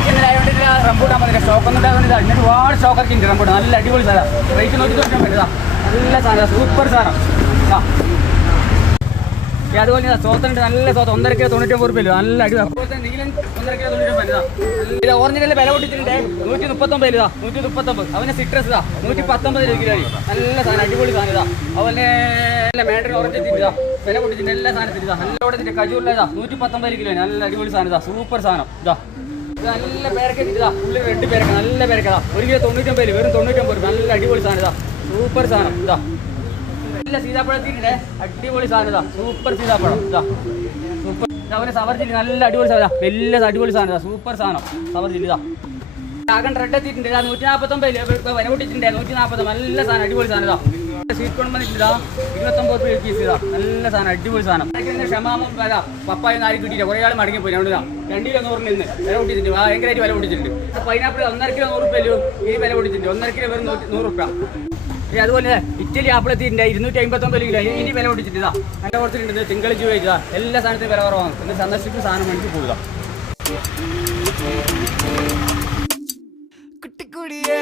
ആഴ്ച റംബൂട്ടാൻ വന്നില്ല സ്റ്റോക്കൊന്നും ഉണ്ടാകുന്നില്ല. ഇങ്ങനെ ഒരുപാട് സ്റ്റോക്കൊക്കെ ഉണ്ട് റംബൂട്ടാൻ. നല്ല അടിപൊളി സാധനം. റേറ്റ് നോക്കി നോക്കാൻ പറ്റുക. നല്ല സാധനം, സൂപ്പർ സാധനം. അതുപോലെ സോത്തുണ്ട്, നല്ല സോത്ത് 1.5 കിലോ 99 രൂപ. നല്ല അടിപൊളി. അതുപോലെ തന്നെ നീലൻ 1.5 കിലോ 99 രൂപ. ഇത് ഓറഞ്ചിൻ്റെ വില പൊട്ടിച്ചിട്ടുണ്ട് 139 രൂപ. 139. അവൻ്റെ സിട്രസ് 119 രൂപ കിലോ. നല്ല സാധനം, അടിപൊളി സാധനം ഇതാ. അതുപോലെ നല്ല മേഡൻ ഓറഞ്ച് എത്തിയിട്ടാ വില പൊട്ടിച്ചിട്ട് എല്ലാ സാധനത്തിന് ഇതാ. നല്ല ഓടത്തിൻ്റെ കജൂറിലേതാ 119 കിലോ. നല്ല അടിപൊളി സാധനം ഇതാ, സൂപ്പർ സാധനം ഇതാ. ഇത് നല്ല പേരൊക്കെ ഇതാ, ഉള്ളിൽ റെഡ് പേരക്ക, നല്ല പേരക്കതാ. 1 കിലോ 99 വെറും 99 രൂപ. നല്ല അടിപൊളി സാധനം ഇതാ, സൂപ്പർ സാധനം ഇതാ. നല്ല സീതാപ്പഴത്തിൻ്റെ അടിപൊളി സാധനം ഇതാ, സൂപ്പർ സീതാപ്പഴം ഇതാ, സൂപ്പർ. അവന് സവർജില്ല, നല്ല അടിപൊളി സാധനം, വലിയ അടിപൊളി സാധനം ഇതാ, സൂപ്പർ സാധനം സവർജില്ല ഇതാ. ആകൻ റെഡ് എത്തിയിട്ടുണ്ട് 149 വില പൊട്ടിച്ചിട്ടുണ്ട് 140. നല്ല സാധനം, അടിപൊളി സാധനം ഇതാ. സ്വീറ്റ് കോൺ വന്നിട്ടില്ല 29 രൂപ പീസ് ഇതാ. നല്ല സാധനം, അടിപൊളി സാധനം. ക്ഷമാമം വില പപ്പായ നാല് കിട്ടിയില്ല, കുറേ ആൾ മടങ്ങിപ്പോയി. അവിടെ 2 കിലോ 100 നിന്ന് വില പൊട്ടിച്ചിട്ടുണ്ട്, ഭയങ്കരമായിട്ട് വില പൊട്ടിച്ചിട്ടുണ്ട്. പൈനാപ്പിൾ 1.5 കിലോ 100 രൂപ ഈ വില പൊട്ടിച്ചിട്ടുണ്ട്. 1.5 കിലോ വെറും 100 രൂപ. അതുപോലെ ഇറ്റലി ആപ്പിൾ എത്തിയിട്ടുണ്ട് 259 കിലോ. ഇനി വില പൊട്ടിച്ചിട്ടാ നല്ല കുറച്ചിട്ടുണ്ട്. തിങ്കളാഴ്ച ചോദിച്ചാ എല്ലാ സാധനത്തിനും വില കുറവാണ്. ഒന്ന് സന്ദർശിച്ച് സാധനം മേടിച്ച് പോവുക. കുട്ടിക്കുടിയേ